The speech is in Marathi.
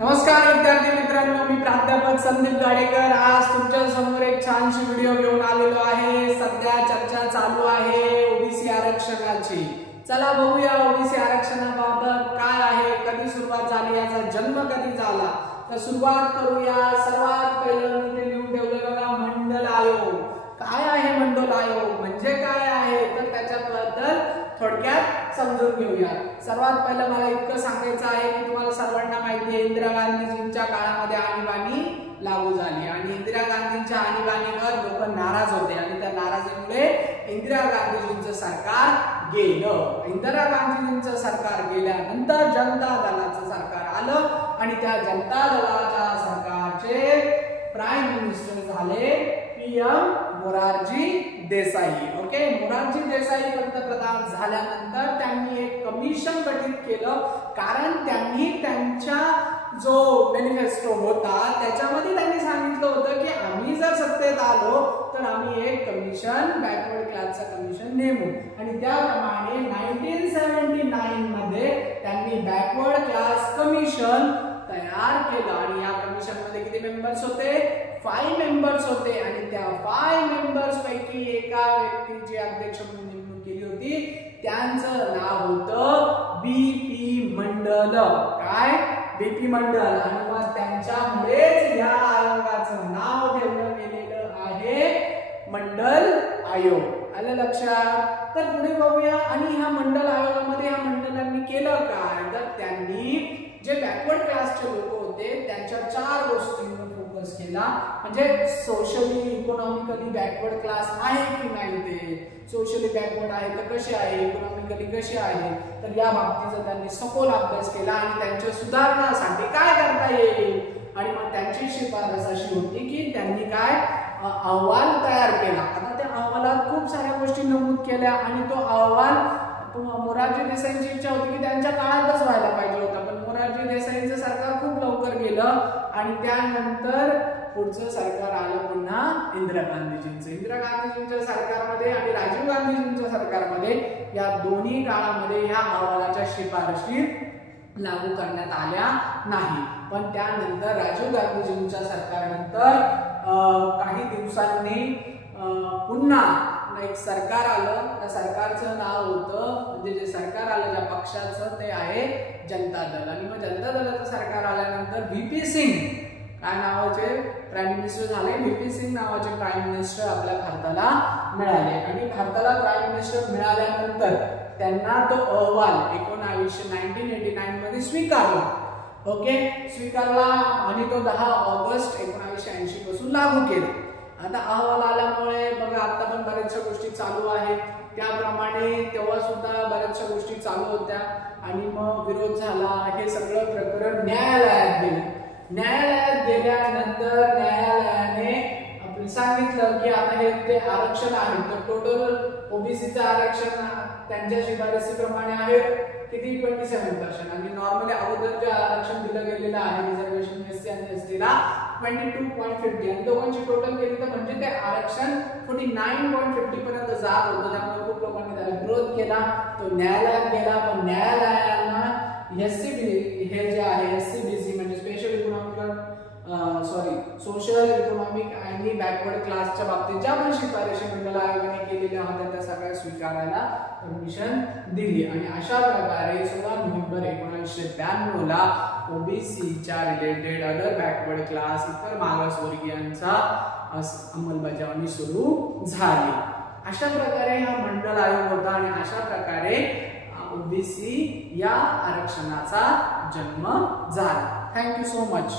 नमस्कार विद्यार्थी मित्रांनो, मी प्राध्यापक संदीप गाडेकर आज तुमच्या समोर एक छानशी व्हिडिओ घेऊन आलेलो आहे। सध्या चर्चा चालू आहे ओबीसी आरक्षणाची। चला बघूया ओबीसी आरक्षणाबाबत काय आहे, कधी सुरुवात झाली, याचा जन्म कधी झाला। तर सुरुवात करूया। सर्वात पहिलं मी ते लिहून ठेवलं बघा, मंडल आयोग। काय आहे मंडल आयोग, म्हणजे काय आहे तर त्याच्याबद्दल थोडक्यात समजून घेऊया। सर्वात पहिलं मला इतकं सांगायचं आहे की तुम्हाला सर्वांना माहिती आहे इंदिरा गांधीजींच्या काळामध्ये आणीबाणी लागू झाली आणि इंदिरा गांधींच्या आणीबाणीवर लोक नाराज होते आणि त्या नाराजीमुळे इंदिरा गांधीजींचं सरकार गेलं। इंदिरा गांधीजींचं सरकार गेल्यानंतर जनता दलाचं सरकार आलं आणि त्या जनता दलाच्या सरकारचे प्राईम मिनिस्टर झाले पीएम मोरारजी देसाई। ओके, मोरारजी देसाई पंतप्रधान झाल्यानंतर त्यांनी एक कमिशन गठीत केलं, कारण त्यांनी त्यांच्या जो मॅनिफेस्टो होता त्याच्यामध्ये त्यांनी सांगितलं होतं की आम्ही जर सत्तेत आलो तर आम्ही एक कमिशन, बॅकवर्ड क्लासचं कमिशन नेमू आणि त्याप्रमाणे 1979 मध्ये त्यांनी बॅकवर्ड क्लास कमिशन तयार केलं आणि या कमिशन मध्ये किती मेंबर्स होते? 5 मेंबर्स होते आणि त्या 5 मेंबर्स पैकी एका व्यक्तीची अध्यक्ष म्हणून नेमणूक केली होती, त्यांचं नाव होतं बीपी मंडल। काय? बीपी मंडल। आणि मग त्यांच्यामुळेच या आयोगाचं नाव ठेवलं गेलेलं आहे मंडल आयोग। आलं लक्षात? तर पुढे बघूया। आणि ह्या मंडल आयोगामध्ये ह्या मंडळांनी केलं काय तर त्यांनी जे बॅकवर्ड क्लासचे लोक होते त्यांच्या 4 गोष्टींवर फोकस केला, म्हणजे सोशली इकॉनॉमिकली बॅकवर्ड क्लास आहे की नाही, ते सोशली बॅकवर्ड आहे तर कसे आहे, इकॉनॉमिकली कसे आहे, तर या बाबतीचा त्यांनी सखोल अभ्यास केला आणि त्यांच्या सुधारणासाठी काय करता येईल आणि मग त्यांची शिफारस अशी होती की त्यांनी काय अहवाल तयार केला। आता त्या अहवालात खूप साऱ्या गोष्टी नमूद केल्या आणि तो अहवाल मोरारजी देसाईंची इच्छा होती की त्यांच्या काळातच व्हायला पाहिजे होता, पण मोरारजी देसाईंचं सरकार खूप लवकर गेलं आणि त्यानंतर पुढचं सरकार आलं पुन्हा इंदिरा गांधीजींचं। इंदिरा गांधीजींच्या सरकारमध्ये आणि राजीव गांधीजींच्या सरकारमध्ये या दोन्ही काळामध्ये ह्या अहवालाच्या शिफारशी लागू करण्यात आल्या नाही, पण त्यानंतर राजीव गांधीजींच्या सरकारनंतर काही दिवसांनी पुन्हा एक सरकार आलं। त्या सरकारचं नाव होतं, म्हणजे जे सरकार आलं ज्या पक्षाचं ते आहे जनता दल। आणि मग जनता दलाचं सरकार आल्यानंतर व्हीपी सिंग काय नावाचे प्राईम मिनिस्टर झाले, व्हीपी सिंग नावाचे प्राईम मिनिस्टर आपल्या भारताला मिळाले आणि भारताला प्राईम मिनिस्टर मिळाल्यानंतर त्यांना तो अहवाल 1989 मध्ये स्वीकारला। ओके, स्वीकारला आणि तो 10 ऑगस्ट 1980 पासून लागू केला। आता अहवाल आल्यामुळे बघा आता पण बऱ्याचशा गोष्टी चालू आहेत, त्याप्रमाणे तेव्हा सुद्धा बऱ्याचशा गोष्टी चालू होत्या आणि मग विरोध झाला। हे सगळं प्रकरण न्यायालयात गेलं। न्यायालयात गेल्यानंतर न्यायालयाने आपण सांगितलं की आता हे ते आरक्षण आहे तर टोटल ओबीसीचं आरक्षण त्यांच्या शिफारसीप्रमाणे आहे किती 27% आणि नॉर्मली अगोदर जे आरक्षण दिलं गेलेलं आहे रिझर्वेशन एससी आणि एसटीला 22.50 आणि दोघांची टोटल केली तर म्हणजे ते आरक्षण 49.50 पर्यंत जात होतं। त्यामुळे खूप लोकांनी त्याला विरोध केला, तो न्यायालयात गेला, पण न्यायालयानं एससीबी हे जे आहे एससीबीसी म्हणजे स्पेशल इकॉनॉमिकल सोशल इकॉनॉमिक आणि बॅकवर्ड क्लासच्या बाबतीत ज्या पण शिफारशी मंडल आयोगाने केलेल्या होत्या त्या सगळ्या स्वीकारायला परमिशन दिली आणि अशा प्रकारे 16 नोव्हेंबर 1992 ला ओबीसीच्या रिलेटेड अदर बॅकवर्ड क्लास इतर मागासवर्गीयांचा अंमलबजावणी सुरू झाली। अशा प्रकारे हा मंडल आयोग होता आणि अशा प्रकारे ओबीसी या आरक्षणाचा जन्म झाला। Thank you so much.